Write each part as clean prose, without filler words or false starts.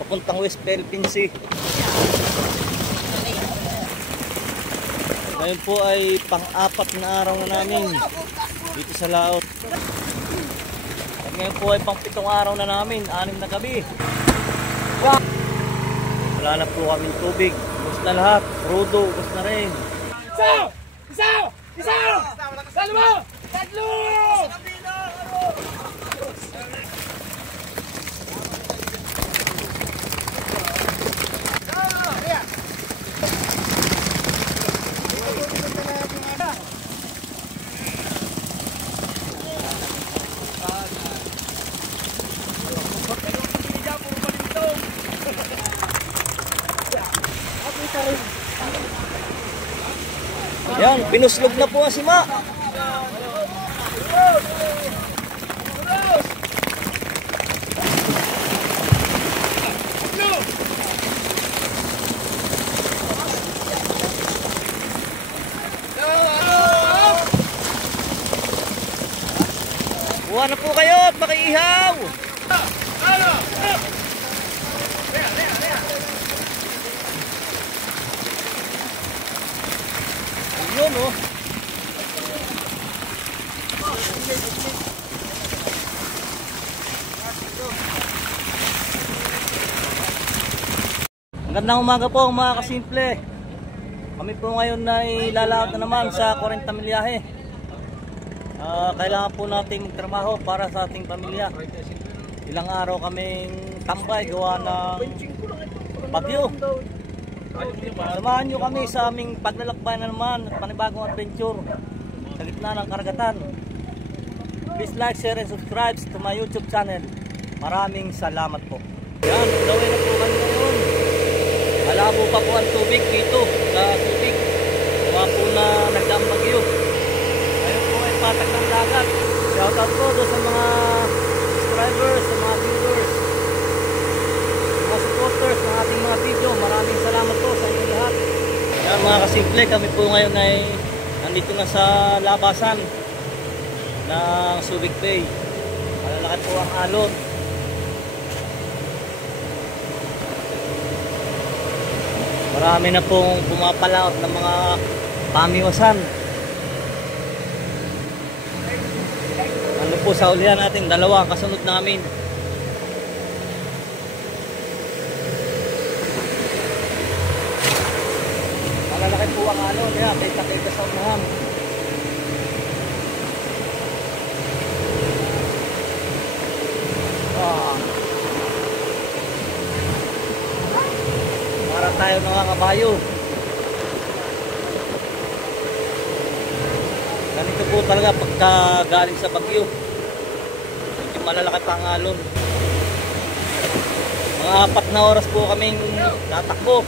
papuntang West Philippine Sea. Ngayon po ay pang-apat na araw na namin dito sa laot. At ngayon po ay pang-pitong araw na namin, 6 na gabi. Wala na po kaming tubig. Ubus na lahat. Rudo, ubus na rin. Isa! Dalawa! Tatlo! Yan, pinuslog na po ang sima. Buha na po kayo at makiihaw. Yun oh. Magandang umaga po mga kasimple. Kami po ngayon na ilalaot na naman sa 40 milyahe. Kailangan po nating magtrabaho para sa ating pamilya. Ilang araw kaming tambay gawa ng bagyo. Samahan nyo kami sa aming paglalakbay na naman at panibagong adventure sa gitna ng karagatan. Please like, share, and subscribe to my YouTube channel. Maraming salamat po. Yan, gawin na po kami ngayon. Malabo pa po ang tubig dito sa tubig. Gawa po na nagdaang bagyo. Ngayon po ay patak ng dagat. Shoutout po doon sa mga subscribers, sa mga viewers, mga supporters ng ating mga video. Maraming salamat po sa inyo lahat. Yan mga kasimple, kami po ngayon ay nandito na sa labasan ng Subic Bay. Malalaki po ang alon. Marami na pong pumapalaot ng mga pamiwasan. Ano po sa ulihan natin, dalawa ang kasunod namin. Malalaki po ang alon, kaya kita sa unahan. Para tayo nangangabayo. Ganito po talaga pagka galing sa bagyo. Medyo malalaki pa ang alon. Mga 4 na oras po kaming tatakbo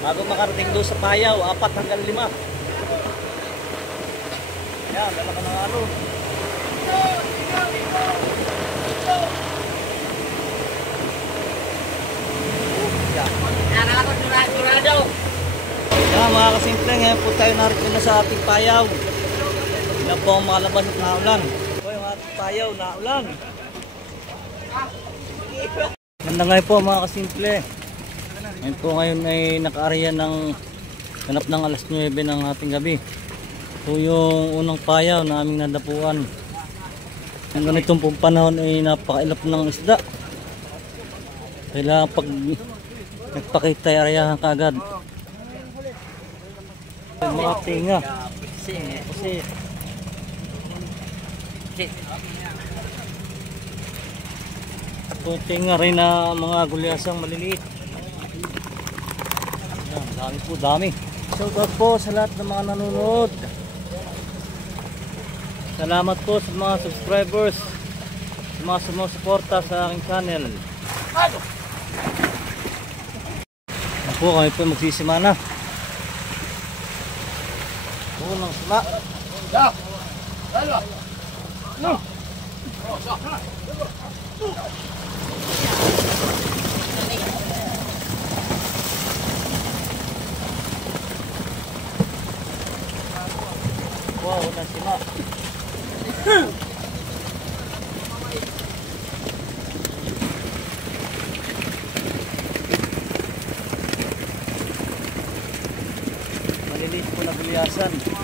bago makarating doon sa Payaw. 4 hanggang 5. Yan, lalaki ng alon. Yan mga kasimple, ngayon po tayo narito na sa ating Payaw. Yan po ang malabas at naulan. Ito yung ating Payaw, naulan. Ganda ngayon po mga kasimple. Ngayon po ngayon ay naka-area ng ganap ng alas 9 ng ating gabi. Ito yung unang Payaw na aming nadapuan. Ang ganitong pong panahon ay napakailap ng isda. Kailangan pag nagpakita ay arayahan kaagad. Mga tinga. Kasi ito tinga rin na mga gulyasang maliliit. Yan, dami po, dami. Shoutout po sa lahat ng mga nanonood. Salamat po sa mga subscribers, sa mga sumusuporta sa aking channel. Ako, kami po magsisimana. Unang sima. Wow, unang sima. Kuliasan.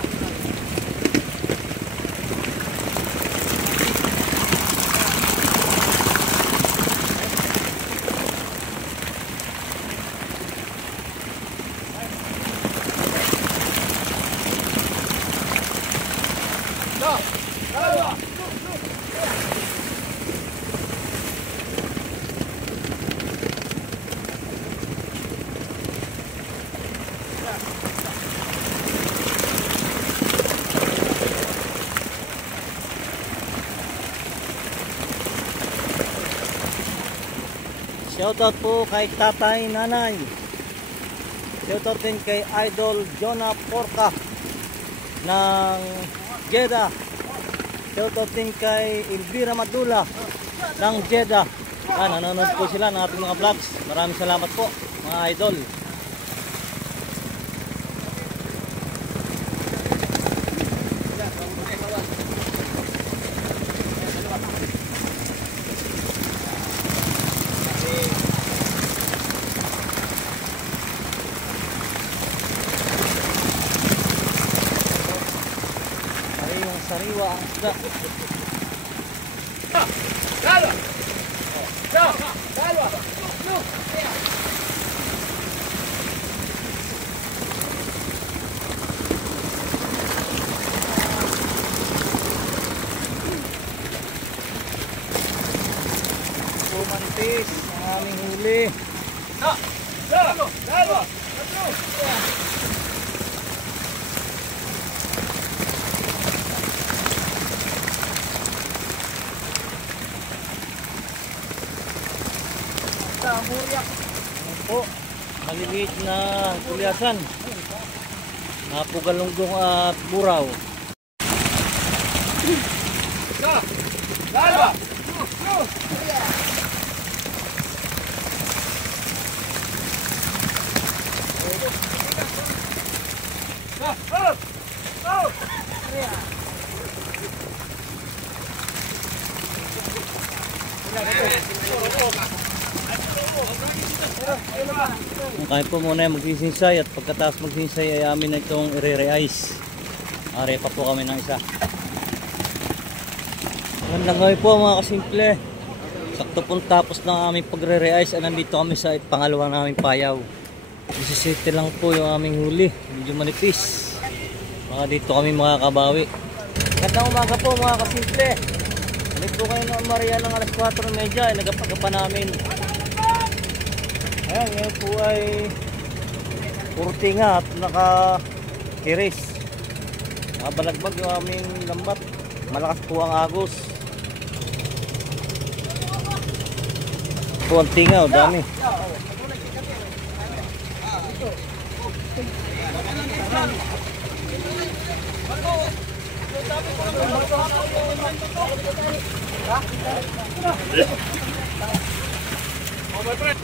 Shoutout po kay tatay, nanay. Shoutout din kay Idol Jonah Porca ng Jeddah. Shoutout din kay Elvira Madula ng Jeddah. Nanonood po sila ng ating mga vlogs. Maraming salamat po mga idol. Sariwa ang isda. Dalawa! Dalawa! Pumantis ang aming huli. Dalawa! Ayan po, maliliit na kuliasan. Napugalunggong at buraw. Dalawa! Kaya po muna yung magsisinsay at pagkatapos magsisinsay ay amin na itong i-re-ice. Are pa po kami ng isa. Magandang gabi po mga kasimple. Sakto pong tapos ng aming pagre-re-ice ay nandito kami sa pangalawa naming payaw. 17 lang po yung aming huli. Medyo manipis. Mga dito kami makakabawi. Magandang umaga po mga kasimple. Balik po kayo ng Maria ng alas 4:30 ay nagapagapa namin. Ayan, ngayon po ay kurtinga at naka-kiris. Nakabalagbag yung aming lambat. Malakas po ang agos. Po ang tinga, o dami.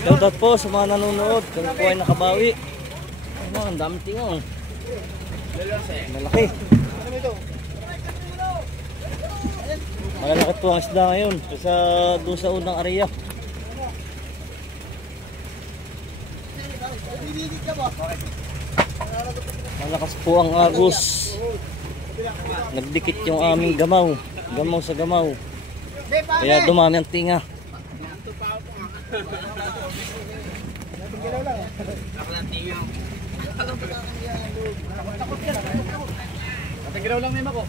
Shoutout po sa mga nanonood. Kung po ay nakabawi. Ang dami tinga. Malaki. Malalaki po ang isda ngayon doon sa unang area. Malakas po ang agos. Nagdikit yung aming gamaw. Gamaw sa gamaw. Kaya dumami ang tinga. Natagiraw lang name ako.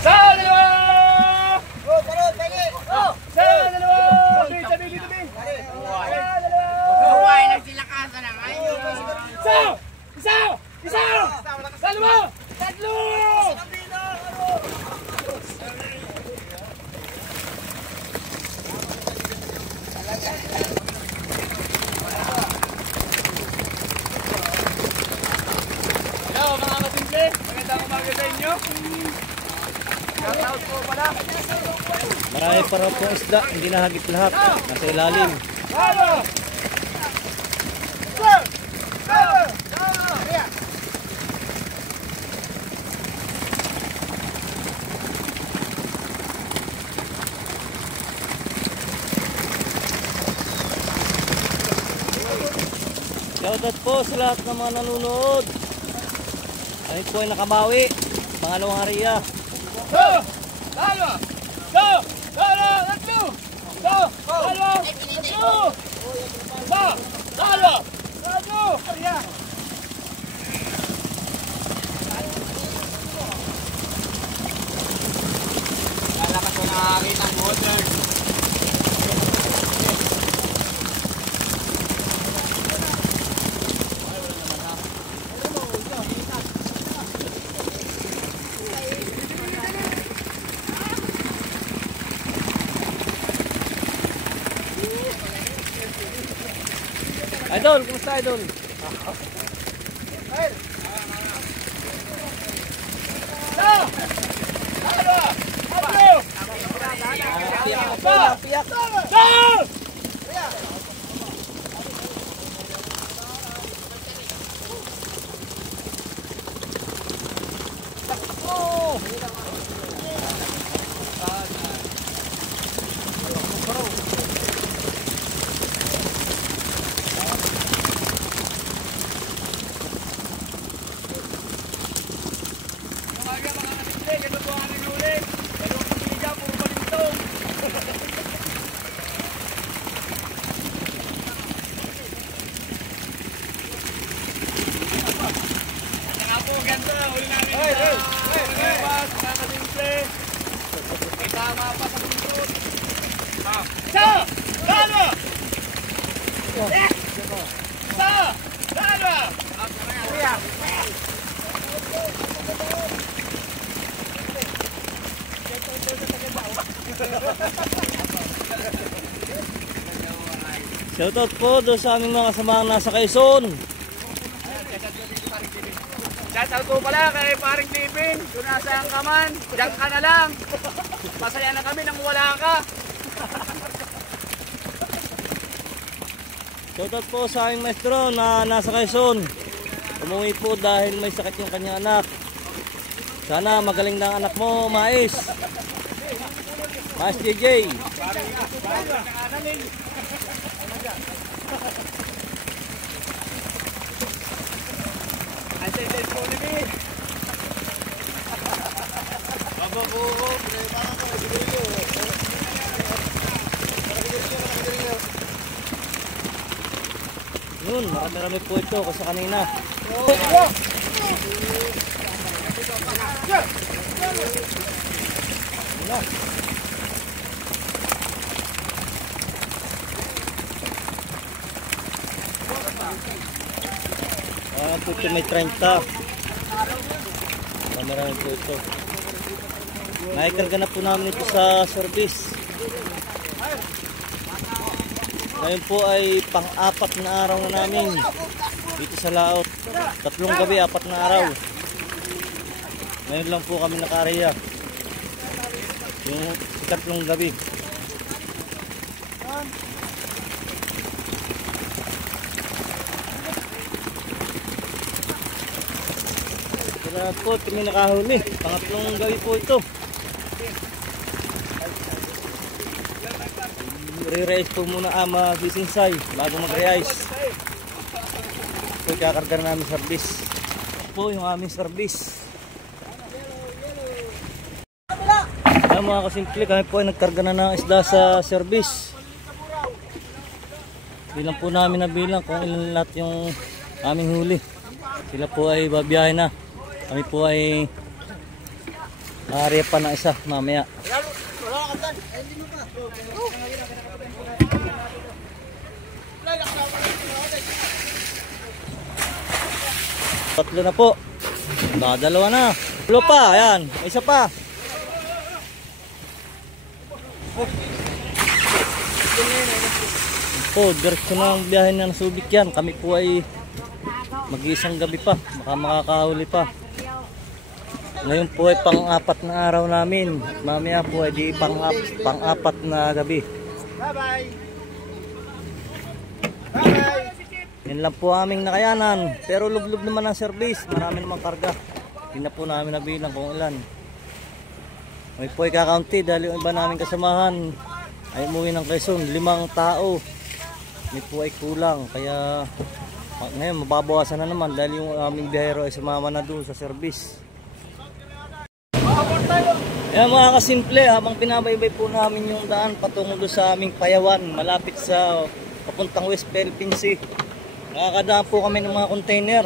Sa dalawa! Oh, paro, tagi! Oh! Sa dalawa! Tabi! Sa dalawa! Huwag nagsilakasan na kayo. Isa! Isa! Isa! Dalawa! Tatlo! Hello mga kasimple, magandang umaga sa inyo. Shoutout po pala. Marami pa raw po isda. Hindi nahagip lahat. Nasa ilalim. Halo! Shoutout po sa lahat ng mga nanonood. Kami po ay nakabawi. Pangalawang hariya. Go! Talo! Go! Talo! Let's go! Go! Talo! Let's go! Go! Talo! Let's go! Lalakas ko nakakita ang water. Idol, kumusta idol? Piyak. Shoutout po doon sa aming mga kasamaang nasa Quezon. Shoutout po pala kay paring Tipin. Kung nasaan ka man, diyan ka na lang. Masaya na kami nang wala ka. Shoutout po sa aming maestro na nasa Quezon. Umuwi po dahil may sakit yung kanyang anak. Sana magaling na ang anak mo, Mais. Mais DJ. Yun, marami-rami po ito kasi kanina. Po ito may 30. Marami po ito. Naikarga na po namin ito sa service. Ngayon po ay pang-apat na araw na namin dito sa laot. 3 gabi, 4 na araw. Ngayon lang po kami naka-area. Yung 3 gabi. Kaya po, kami nakahuli. Pangatlong gabi po ito. Re-race po muna mag-isinsay bago mag-re-ice. So, kakarga na namin service. Po yung aming service. Ayan mga kasimple, kami po ay nagkarga na ng isda sa service. Bilang po namin na bilang kung ilan lahat yung aming huli. Sila po ay babiyahe na. Kami po ay area pa na isa mamaya. Tatlo na po. Dalawa na. Tulo pa, ayan. May isa pa. Po, diretso na ang biyahe na ng Subic yan. Kami po ay mag-iisang gabi pa. Baka makakahuli pa. Ngayon po ay pang-apat na araw namin. Mamaya po ay di pang-apat na gabi. Bye-bye! Yan lang po aming nakayanan. Pero lublob naman ang service. Marami namang karga. Hindi na po namin nabilang kung ilan. May po ay kakaunti dahil yung iba namin kasamahan ay umuwi ng Quezon. 5 tao. May po ay kulang. Kaya Ngayon mababawasan na naman dahil yung aming biyahero ay sumama na doon sa service. Ayan mga kasimple, habang pinabaybay po namin yung daan patungo doon sa aming payawan, malapit sa papuntang West Philippine Sea. Nakakadaan po kami ng mga container.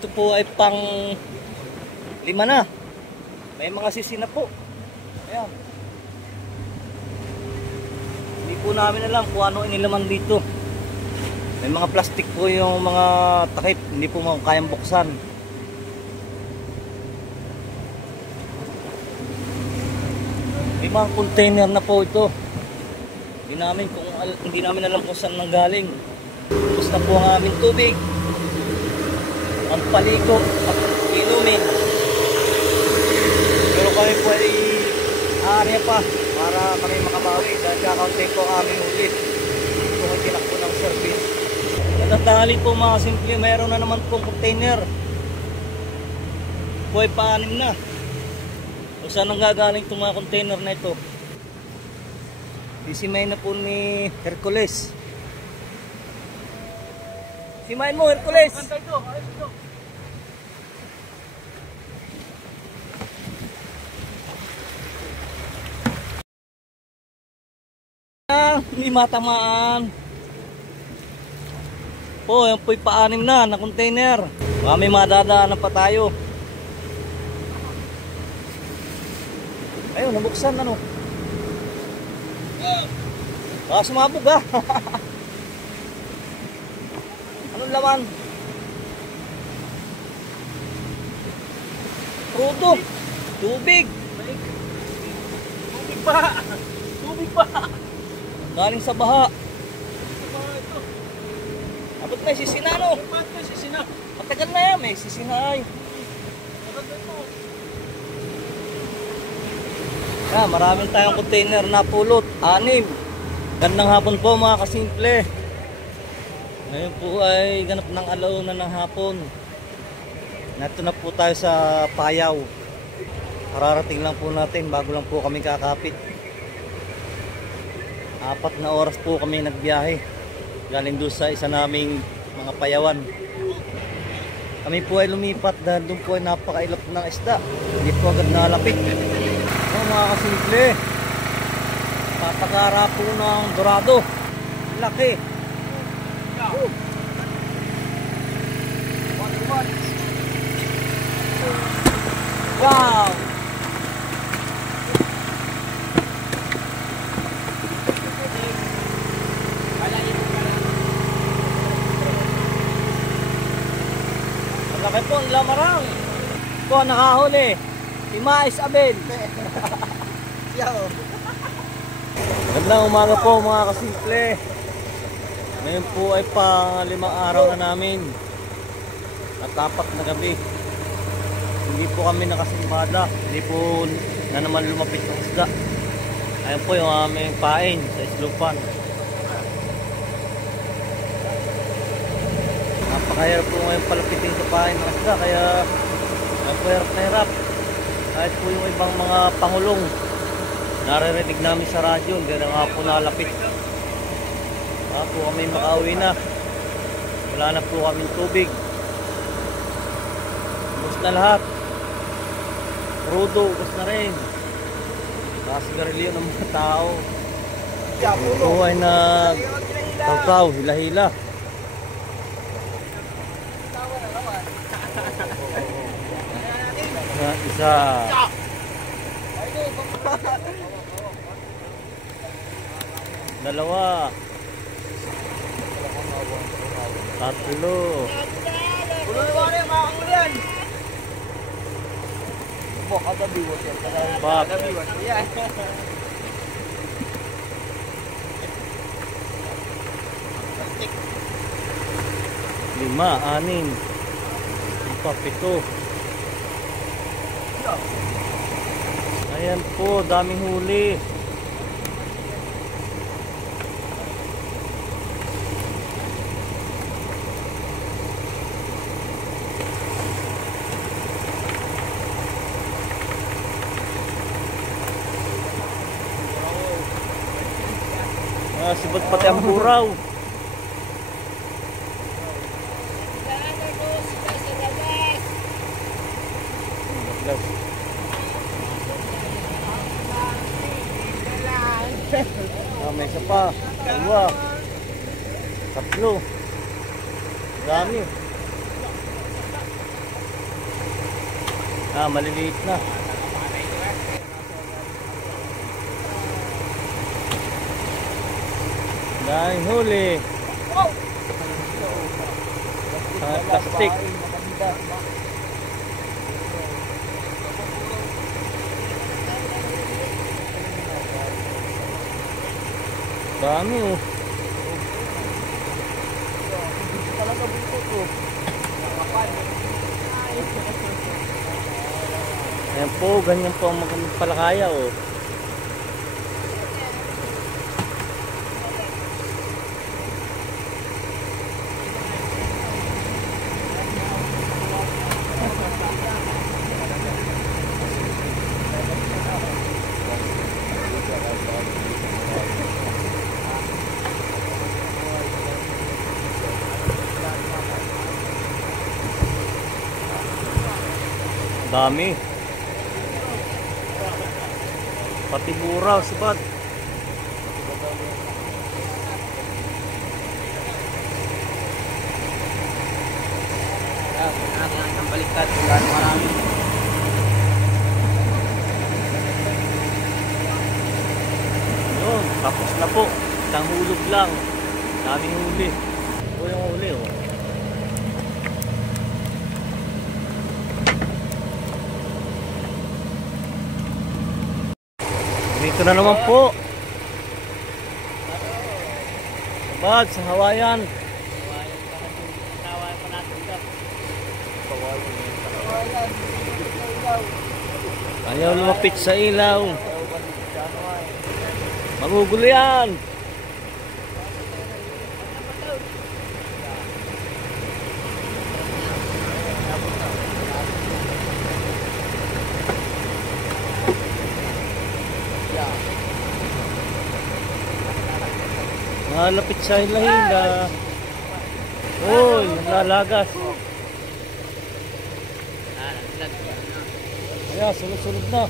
Ito po ay pang 5 na. May mga sisi na po. Ayan. Hindi po namin alam kung ano inilaman dito. May mga plastic po yung mga takip, hindi po kayang buksan. May mga container na po ito. Hindi namin alam kung saan nanggaling. Tapos na po ang aming tubig, ang paliko at inumin. Pero kami po ay aarya pa para kami makabawi dahil kakaunti po ang aming ulit kung ay tinakbo ng service. Natatali po mga simple, mayroon na naman pong container. Po ay pa-6 na. Kung saan ang gagaling itong mga container na ito? Sisimay na po ni Hercules. Simayin mo, Hercules! Hindi matamaan. Po, yan po'y pa-6 na container. Baka may madadaanan pa tayo. Ayun, nabuksan ano. Baka sumabog ha. Anong laman? Crudo. Tubig. Tubig pa. Tubig pa. Galing sa baha. Abot may sisina no? Matagal na yan, may sisina ay. Maraming tayong container na pulot, 6. Gandang hapon po mga kasimple. Ngayon po ay ganap ng alauna ng hapon. Nato na po tayo sa Payaw. Kararating lang po natin bago lang po kami kakapit. 4 na oras po kami nagbiyahe. Galing doon sa isa naming mga payawan. Kami po ay lumipat dahil doon po ay napakailap ng isda. Hindi po agad nalapit. Mga kasimple, papagara po ng dorado. Laki. Wow! Malaki po ang lamarang. Po nakahuli si Mais Abel. Gandang umaga po mga kasimple. Ngayon po ay pang 5 araw na namin at 4 na gabi. Hindi po kami nakasimbada. Hindi po na naman lumapit ng isda. Ayan po yung aming pain sa islupan. Napakahirap po ngayon palapitin sa pain ng isda. Kaya ayan po hirap na hirap. Kahit po yung ibang mga pangulong naririnig namin sa radyo, hindi na nga po nalapit. Po kami makauwi na. Wala na po kaming tubig. Ubus na lahat. Crudo, ubus na rin. Kasigarilyo ng mga tao. Ito ay nagtaw-taw, hila-hila. Isa. Dalawa. 3. Pak. 5, 6, 7. Ayan po, daming huli. Sibot pati ang buraw. May isa pa. Dalawa. Tatlo. Dami. Maliliit na. Dahil huli. Plastic. Dami oh. Talaga buto ko. Ayan po, ganyan po ang magpalakaya oh. Dami. Pati buraw, sibad. Ang baliktad kung gaano marami. Yun, tapos na po. Isang hulog lang. Daming huli. Ito yung huli oh. Dito na naman po. Sabad sa Hawayan. Ayaw lumapit sa ilaw. Magugulo yan. Malapit sa hila-hila. Uy, nalalagas. Ayan, sunod-sunod na.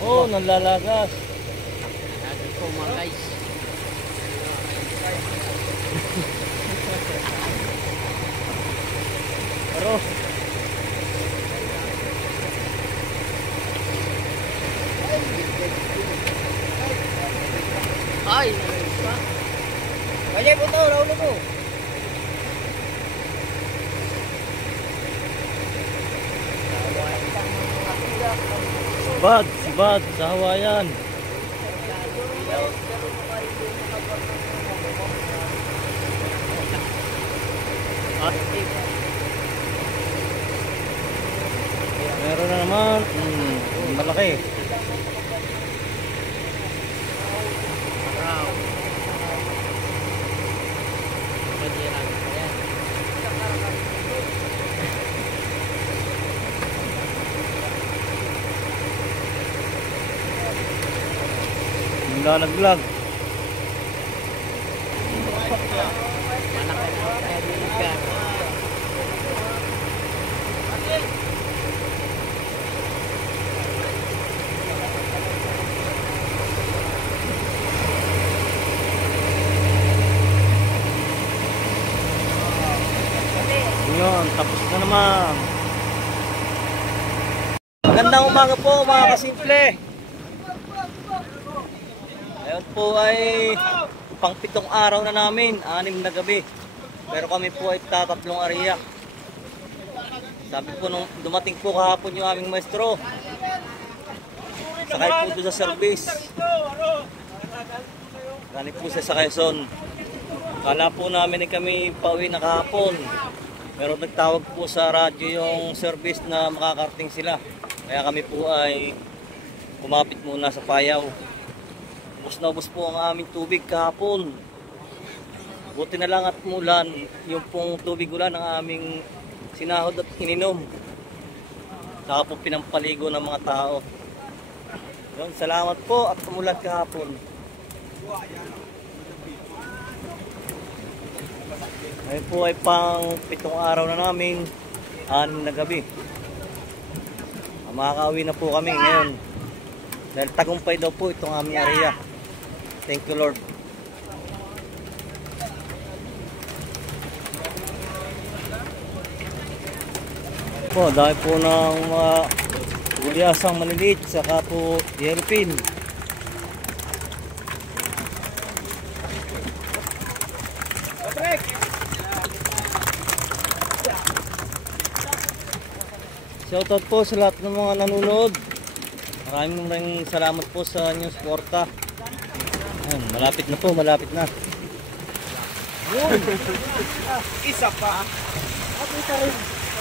Oh, nalalagas. Nalalagas po mga guys. Pero ay, pa. Kaya po to, raulo ko. Sibad sa Hawayan. Meron na naman. Malaki. Lalaglag. Yun, tapos na naman. Magandang umaga po mga kasimple. Ngayon po ay pang-pitong araw na namin, 6 na gabi. Pero kami po ay tatatlong ariya. Sabi po nung dumating po kahapon yung aming maestro, sakay po doon sa service. Galing po sa Quezon. Kala po namin ay kami pauwi na kahapon. Pero nagtawag po sa radyo yung service na makakarating sila. Kaya kami po ay kumapit muna sa Payaw. Ubus na ubus po ang aming tubig kahapon. Buti na lang at mulan, yung pong tubig ulan ang aming sinahod at ininom. Saka po pinampaligo ng mga tao. Yun, salamat po at umulan kahapon. Ngayon po ay pang-pitong araw na namin, 6 na gabi. Makakauwi na po kami ngayon. Dahil tagumpay daw po itong aming area. Thank you Lord. Po, dahil po ng mga gulyasang maliliit, saka po yellowfin. Shoutout po sa lahat ng mga nanonood. Maraming salamat po sa inyong suporta. Ayan, malapit na po, malapit na. Isa pa.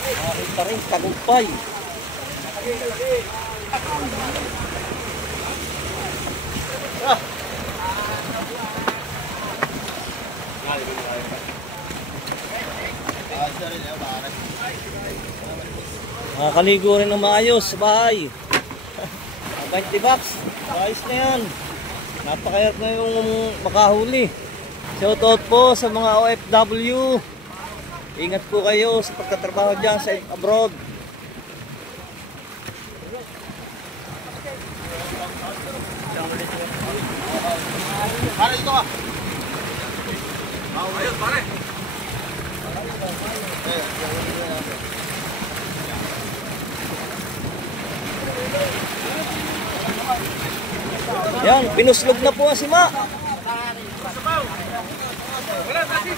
Malapit pa rin, tagumpay. Nakakaligo rin ng maayos sa bahay. 20 bucks. Ayos na yan. Napakayat na yung makahuli. Shoutout po sa mga OFW. Ingat po kayo sa pagtatrabaho dyan sa abroad. Pare dito ka. Ayun, pare. Yan, pinuslog na po ang sima. Wala, sasi.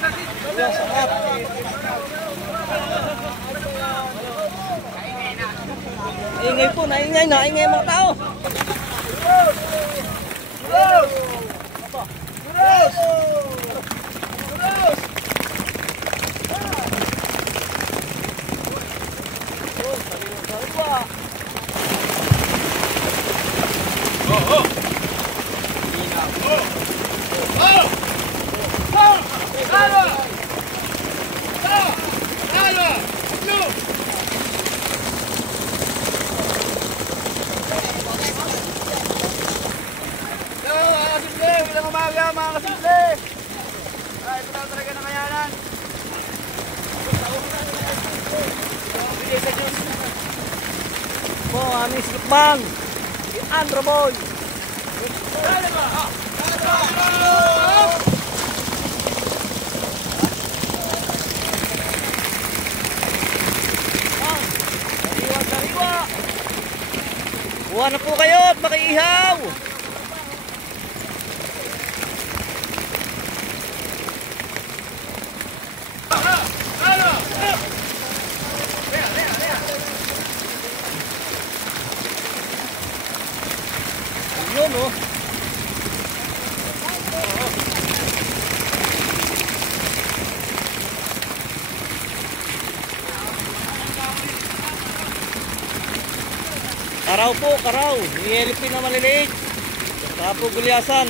Ingay po, naingay mga tao. Mga kasimple! Ay, ito na talaga ng kayanan. Bigay sa Diyos. Po, aming silukbang. Si Andro Boy. Sariwa. Buha na po kayo at makiihaw. Yun oh. Karaw po, karaw. Yellowfin na maliliit. Saka po gulyasan.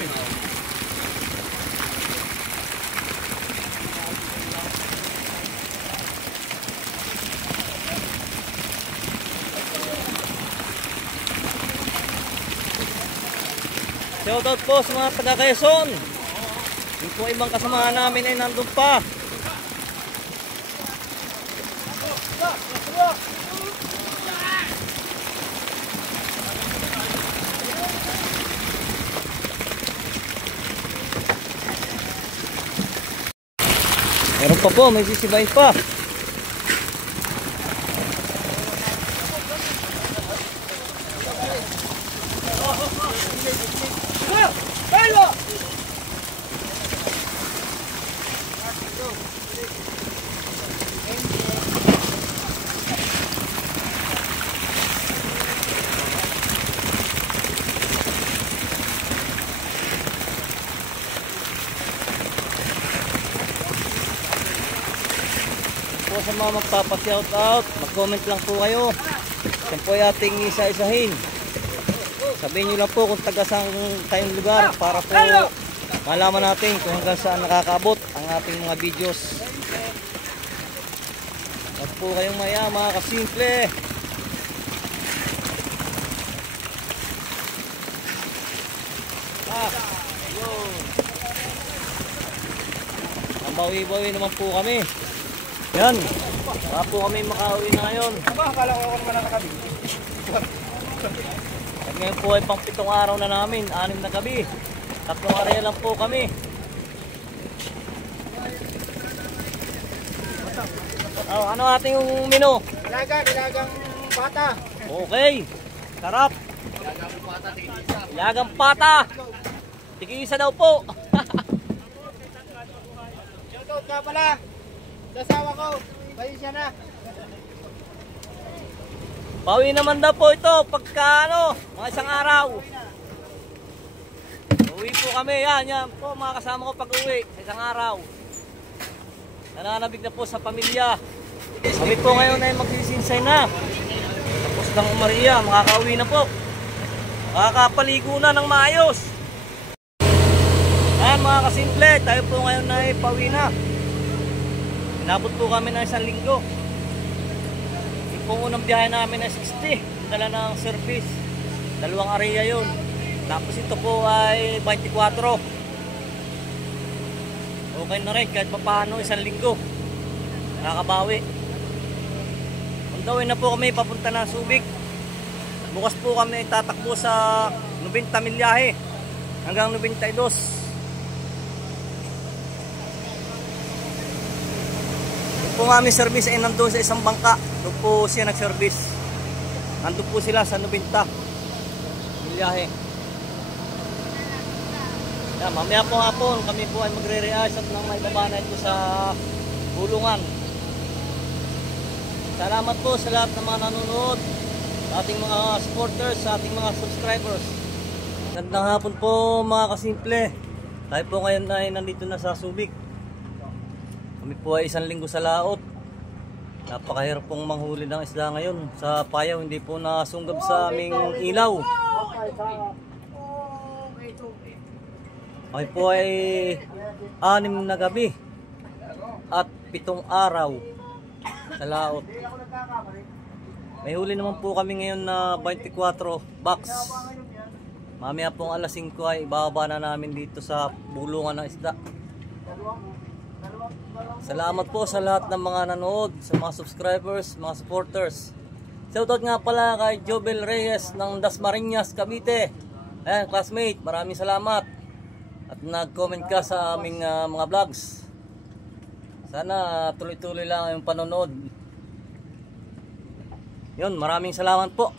Shoutout po sa mga taga Quezon. Yung po ibang kasamahan namin ay nandun pa. Meron pa po, may sisibayin pa. Po sa mga magpapa-shoutout, mag-comment lang po kayo. Yan po ay ating isa-isahin. Sabihin nyo lang po kung taga saan tayong lugar para po malaman natin kung hanggang saan nakakaabot ang ating mga videos. Huwag po kayong maya mga kasimple. Mabawi-bawi naman po kami. Yan. Baka po kami makauwi na ngayon. Aba, akala ko naman nakakabit. ngayon po ay pang 7 araw na namin, 6 na gabi. 3 area lang po kami. Oh, ano ating yung menu? Ilagang bata. Okay. Sarap. Ilagang pata. Tig-isa daw po. Shoutout ka pala. Sa asawa ko. Bayisya na. Bawi naman daw po ito pagka ano, mga isang araw. Uwi po kami. Yan po mga kasama ko pag uwi sa isang araw. Nananabig na po sa pamilya. Kami po ngayon ay magsisinsay na. Tapos ng Maria, makakauwi na po. Makakapaligo na ng maayos. Ayan mga kasimple, tayo po ngayon ay pauwi na. Inabot po kami ng 1 linggo. Yung po unang biyahe namin ay 60. Dala ng service. 2 area yun. Tapos ito po ay 24. Okay na rin kahit paano 1 linggo. Nakakabawi. Undawin na po kami papunta ng Subic. Bukas po kami tatakbo sa 90 milyahe hanggang 92. Yung po nga aming service ay nandun sa isang bangka. Doon po siya nag-service. Nandun po sila sa 90 milyahe. Yan, mamaya po hapon kami po ay magre-react ng may babana ito sa Bulungan. Salamat po sa lahat ng mga nanonood, sa ating mga supporters, sa ating mga subscribers. Gandang hapon po mga kasimple. Tayo po ngayon ay nandito na sa Subic. Kami po ay 1 linggo sa laot. Napakahirap pong manghuli ng isda ngayon. Sa payaw hindi po nasunggab sa aming ilaw. Kami po ay 6 na gabi at 7 araw sa laot. May huli naman po kami ngayon na 24 box. Mamaya pong alas 5 ay ibababa na namin dito sa bulungan ng isda. Salamat po sa lahat ng mga nanood, sa mga subscribers, mga supporters. Shoutout nga pala kay Jobel Reyes ng Dasmariñas, Cavite. Ayan, classmate, maraming salamat. At nag-comment ka sa aming mga vlogs. Sana tuloy-tuloy lang yung panonood. Yun, maraming salamat po.